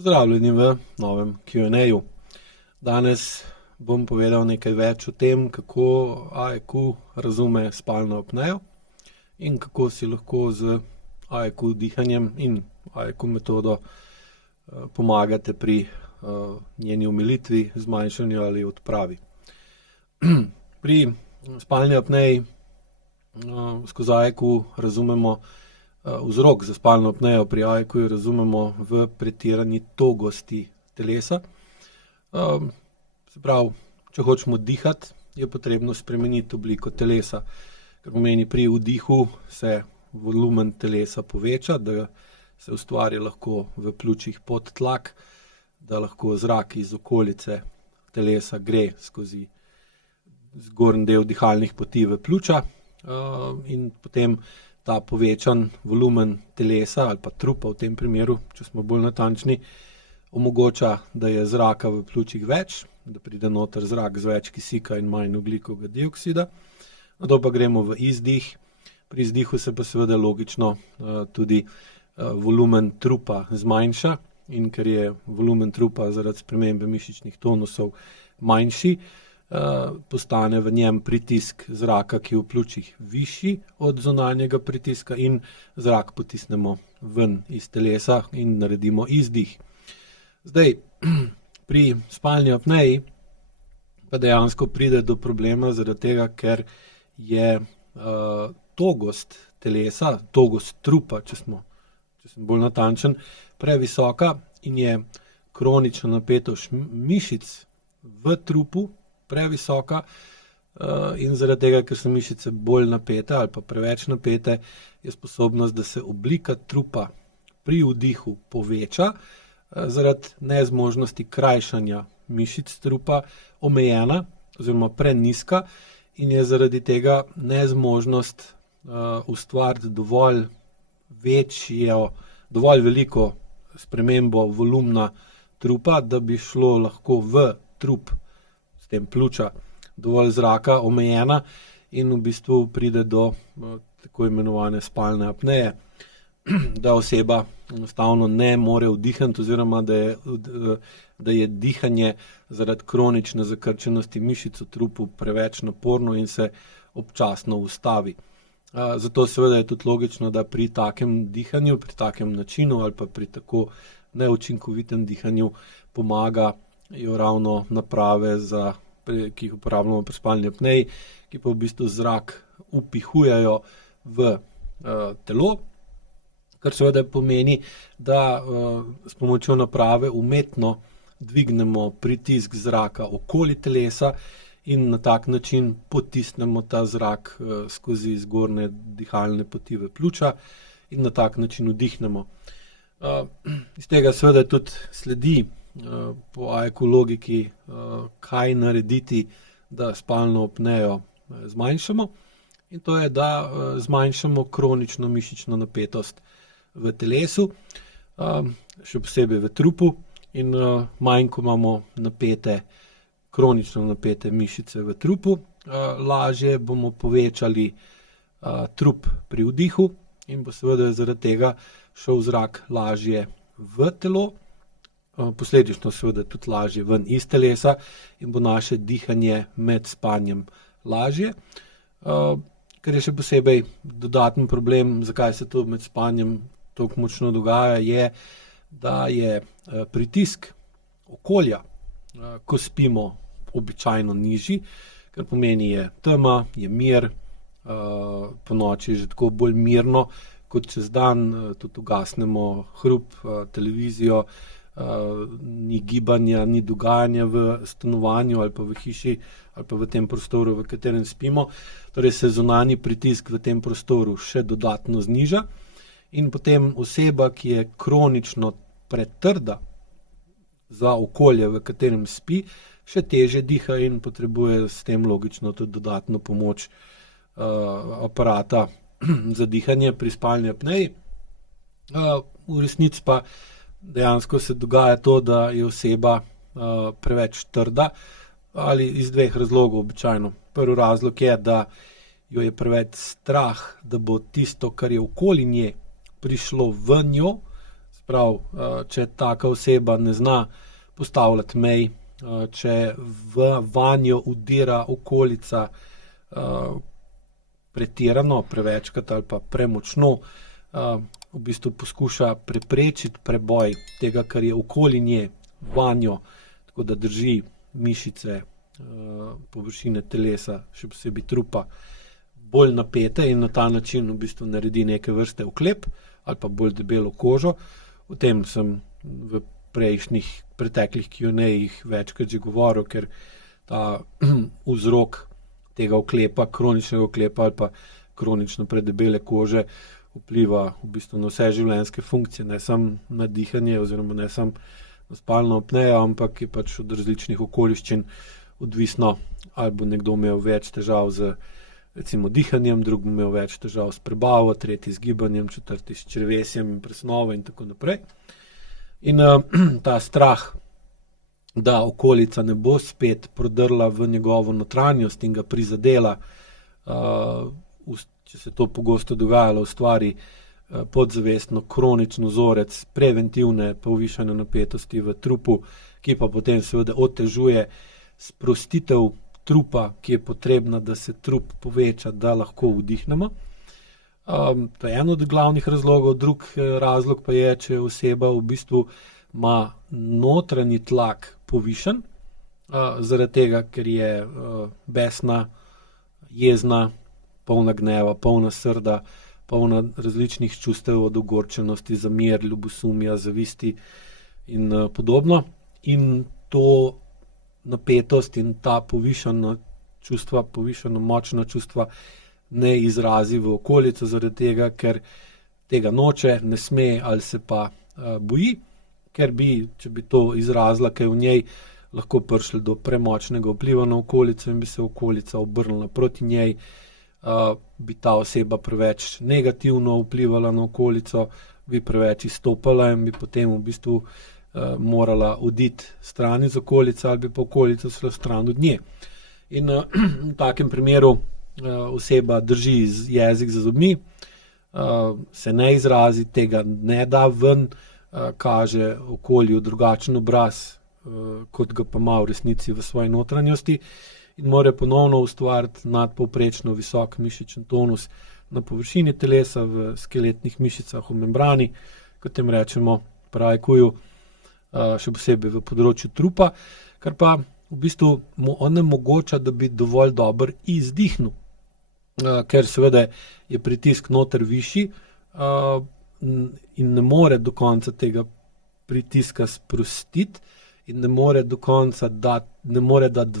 Pozdravljeni v novem Q&A-ju. Danes bom povedal nekaj več o tem, kako AEQ razume spalno apnejo in kako si lahko z AEQ dihanjem in AEQ metodo pomagate pri njeni omilitvi, zmanjšanju ali odpravi. Pri spalni apneji skozi AEQ razumemo vzrok za spalno apnejo pri AEQ razumemo v pretirani togosti telesa. Se pravi, če hočemo dihati, je potrebno spremeniti obliko telesa, kar pomeni pri vdihu se volumen telesa poveča, da se ustvari lahko v pljučih podtlak, da lahko zrak iz okolice telesa gre skozi zgornji del dihalnih poti v pljuča in potem ta povečan volumen telesa ali pa trupa v tem primeru, če smo bolj natančni, omogoča, da je zraka v pljučih več, da pride noter zrak z več kisika in manj ogljikovega dioksida. Nato pa gremo v izdih. Pri izdihu se pa seveda logično tudi volumen trupa zmanjša in ker je volumen trupa zaradi spremembe mišičnih tonusov manjši, postane v njem pritisk zraka, ki je v pljučih višji od zunanjega pritiska in zrak potisnemo ven iz telesa in naredimo izdih. Zdaj, pri spalni apneji pa dejansko pride do problema zaradi tega, ker je togost telesa, togost trupa, če sem bolj natančen, previsoka in je kronična napetost mišic v trupu previsoka in zaradi tega, ker so mišice bolj napete ali pa preveč napete, je sposobnost, da se oblika trupa pri vdihu poveča, zaradi nezmožnosti krajšanja mišic trupa omejena oziroma prenizka in je zaradi tega nezmožnost ustvariti dovolj veliko spremembo volumna trupa, da bi šlo lahko v trup, s tem pljuča, dovolj zraka omejena in v bistvu pride do tako imenovane spalne apneje, da oseba enostavno ne more vdihniti oziroma da je dihanje zaradi kronične zakrčenosti mišic v trupu preveč naporno in se občasno ustavi. Zato seveda je tudi logično, da pri takem dihanju, pri takem načinu ali pa pri tako neučinkovitem dihanju pomagajo ravno naprave, ki jih uporabljamo pri spalni apneji, ki pa v bistvu zrak vpihujejo v telo, kar seveda pomeni, da s pomočjo naprave umetno dvignemo pritisk zraka okoli telesa in na tak način potisnemo ta zrak skozi zgornje dihalne poti v pljuča in na tak način vdihnemo. Iz tega seveda tudi sledi po AEQ logiki, kaj narediti, da spalno apnejo zmanjšamo, in to je, da zmanjšamo kronično mišično napetost v telesu, še posebej v trupu, in manj, ko imamo kronično napete mišice v trupu, lažje bomo povečali trup pri vdihu in bo seveda zaradi tega šel zrak lažje v telo, posledično seveda tudi lažje ven iz telesa in bo naše dihanje med spanjem lažje. Kar je še posebej dodaten problem, zakaj se to med spanjem tako močno dogaja, je, da je pritisk okolja, ko spimo, običajno nižji, kar pomeni, je tema, je mir, ponoči je že tako bolj mirno kot čez dan, tudi ugasnemo hrup, televizijo, ni gibanja, ni dogajanja v stanovanju ali pa v hiši ali pa v tem prostoru, v katerem spimo, torej se zunanji pritisk v tem prostoru še dodatno zniža in potem oseba, ki je kronično pretrda za okolje, v katerem spi, še težje diha in potrebuje s tem logično tudi dodatno pomoč aparata za dihanje pri spalni apneji. V resnici pa dejansko se dogaja to, da je oseba preveč trda ali iz dveh razlogov običajno. Prvi razlog je, da jo je preveč strah, da bo tisto, kar je okoli nje, prišlo v njo, pravi, če taka oseba ne zna postavljati mej, če vanjo udira okolica pretirano, prevečkrat ali pa premočno, v bistvu poskuša preprečiti preboj tega, kar je okoli nje, vanjo, tako da drži mišice, površine telesa, še posebej trupa, bolj napete in na ta način v bistvu naredi neke vrste oklep ali pa bolj debelo kožo. O tem sem v preteklih Q&A-jih večkrat že govoril, ker ta vzrok tega oklepa, kroničnega oklepa ali pa kronično predebele kože vpliva v bistvu na vse življenjske funkcije, ne samo na dihanje oziroma ne samo na spalno apnejo, ampak je pač od različnih okoliščin odvisno, ali bo nekdo imel več težav z recimo dihanjem, drug bo imel več težav s prebavo, tretji z gibanjem, četrti s črevesjem in presnovo in tako naprej. In ta strah, da okolica ne bo spet prodrla v njegovo notranjost in ga prizadela, če se to pogosto dogajalo, ustvari podzavestno kroničen vzorec preventivne povišane napetosti v trupu, ki pa potem seveda otežuje sprostitev trupa, ki je potrebna, da se trup poveča, da lahko vdihnemo. To je en od glavnih razlogov. Drug razlog pa je, če oseba v bistvu ima notranji tlak povišan, zaradi tega, ker je besna, jezna, polna gneva, polna srda, polna različnih čustev od ogorčenosti, zamer, ljubosumja, zavisti in podobno. In to napetost in ta povišana čustva, povišana močna čustva ne izrazi v okolico, zaradi tega, ker tega noče, ne sme ali se pa boji, ker bi, če bi to izrazila kaj v njej, lahko prišlo do premočnega vpliva na okolico in bi se okolica obrnila proti njej, bi ta oseba preveč negativno vplivala na okolico, bi preveč izstopala in bi potem v bistvu morala oditi stran iz okolice ali bi pa okolica šla stran od nje. In v takem primeru oseba drži jezik za zobmi, se ne izrazi, tega ne da ven, kaže okolju drugačen obraz, kot ga pa ima v resnici v svoji notranjosti in mora ponovno ustvariti nadpovprečno visok mišičen tonus na površini telesa, v skeletnih mišicah, v membrani, kot tem rečemo, praekuju, še posebej v področju trupa, kar pa v bistvu mu onemogoča, da bi dovolj dobro izdihnil, ker seveda je pritisk noter višji in ne more do konca tega pritiska sprostiti in ne more do konca dati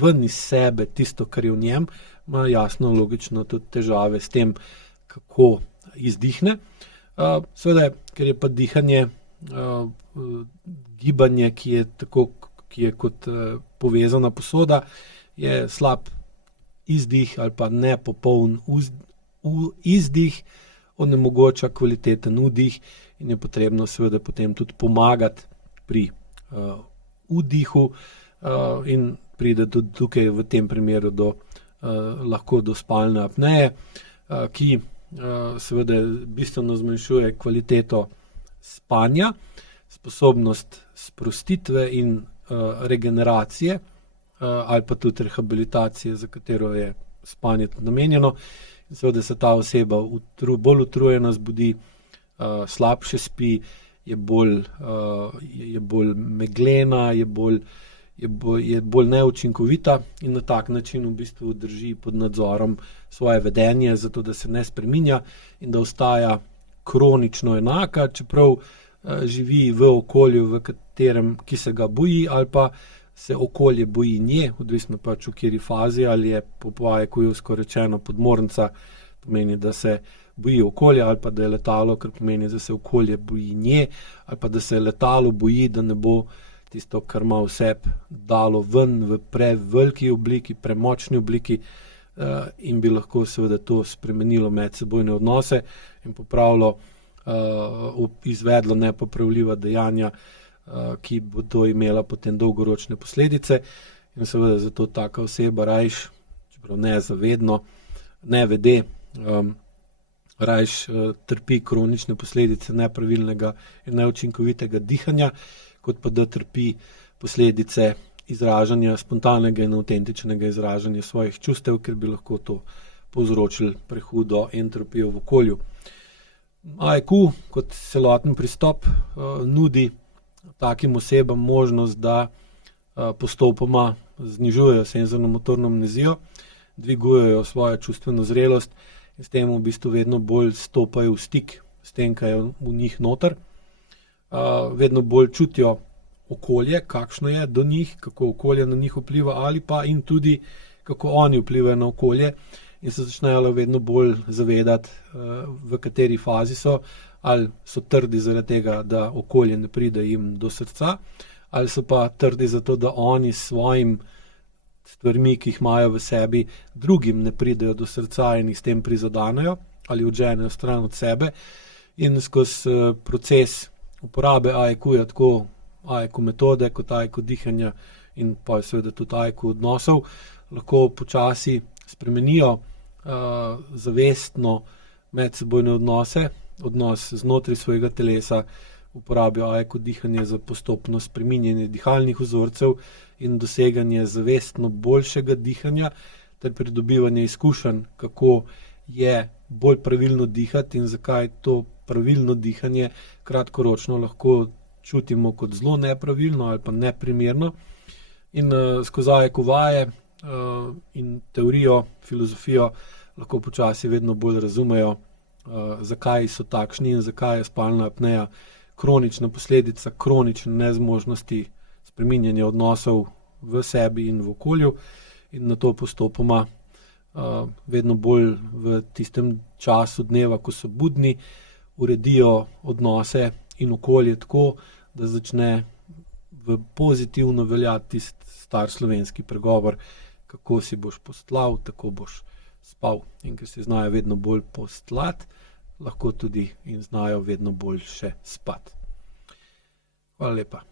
ven iz sebe tisto, kar je v njem, ima jasno, logično tudi težave s tem, kako izdihne. Seveda, ker je pa dihanje gibanje, ki je kot povezana posoda, je slab izdih ali pa nepopoln izdih, onemogoča kvaliteten vdih in je potrebno seveda potem tudi pomagati pri vdihu in pride tudi tukaj v tem primeru lahko do spalne apneje, ki seveda bistveno zmanjšuje kvaliteto spanja, sposobnost sprostitve in regeneracije ali pa tudi rehabilitacije, za katero je spanje tudi namenjeno. In seveda se ta oseba bolj utrujena zbudi, slabše spi, je bolj meglena, je bolj neučinkovita in na tak način v bistvu drži pod nadzorom svoje vedenje, zato da se ne spreminja in da ostaja kronično enaka, čeprav živi v okolju, ki se ga boji, ali pa se okolje boji nje, odvisno pač v kateri fazi, ali je po praekujevsko rečeno podmornica, pomeni, da se boji okolja, ali pa da je letalo, kar pomeni, da se okolje boji nje, ali pa da se letalo boji, da ne bo tisto, kar ima v sebi, dalo ven v preveliki obliki, premočni obliki in bi lahko seveda to spremenilo medsebojne odnose in popravilo, izvedlo nepopravljiva dejanja, ki bo to imela potem dolgoročne posledice in seveda zato taka oseba rajš, čeprav nezavedno, nevede, rajš trpi kronične posledice nepravilnega in neučinkovitega dihanja, kot pa da trpi posledice izražanja, spontanega in avtentičnega izražanja svojih čustev, ker bi lahko to povzročili prehudo entropijo v okolju. AEQ kot celoten pristop nudi takim osebam možnost, da postopoma znižujejo senzorno-motorno amnezijo, dvigujejo svojo čustveno zrelost in s tem v bistvu vedno bolj stopajo v stik s tem, kaj je v njih noter. Vedno bolj čutijo okolje, kakšno je do njih, kako okolje na njih vpliva ali pa in tudi kako oni vplivajo na okolje in se začnejo vedno bolj zavedati, v kateri fazi so, ali so trdi zaradi tega, da okolje ne pride jim do srca, ali so pa trdi zato, da oni s svojim stvarmi, ki jih imajo v sebi, drugim ne pridejo do srca in jih s tem prizadanejo ali odženejo stran od sebe. In skozi proces uporabe AEQ-ja, tako AEQ metode kot AEQ dihanja in pa seveda tudi AEQ odnosov, lahko počasi spremenijo zavestno medsebojne odnose, odnos znotraj svojega telesa, uporabijo AEQ dihanje za postopno spreminjanje dihalnih vzorcev in doseganje zavestno boljšega dihanja ter pridobivanje izkušenj, kako je bolj pravilno dihati in zakaj to pravilno dihanje kratkoročno lahko čutimo kot zelo nepravilno ali pa neprimerno. In skozi AEQ vaje in teorijo, filozofijo lahko počasi vedno bolj razumejo, zakaj so takšni in zakaj je spalna apneja kronična posledica kronične nezmožnosti spreminjanja odnosov v sebi in v okolju in na to postopoma vedno bolj v tistem času dneva, ko so budni, uredijo odnose in okolje tako, da začne v pozitivno veljati tisti star slovenski pregovor, kako si boš postlal, tako boš spal. In ker se znajo vedno bolj postlati, lahko tudi in znajo vedno bolj še spati. Hvala lepa.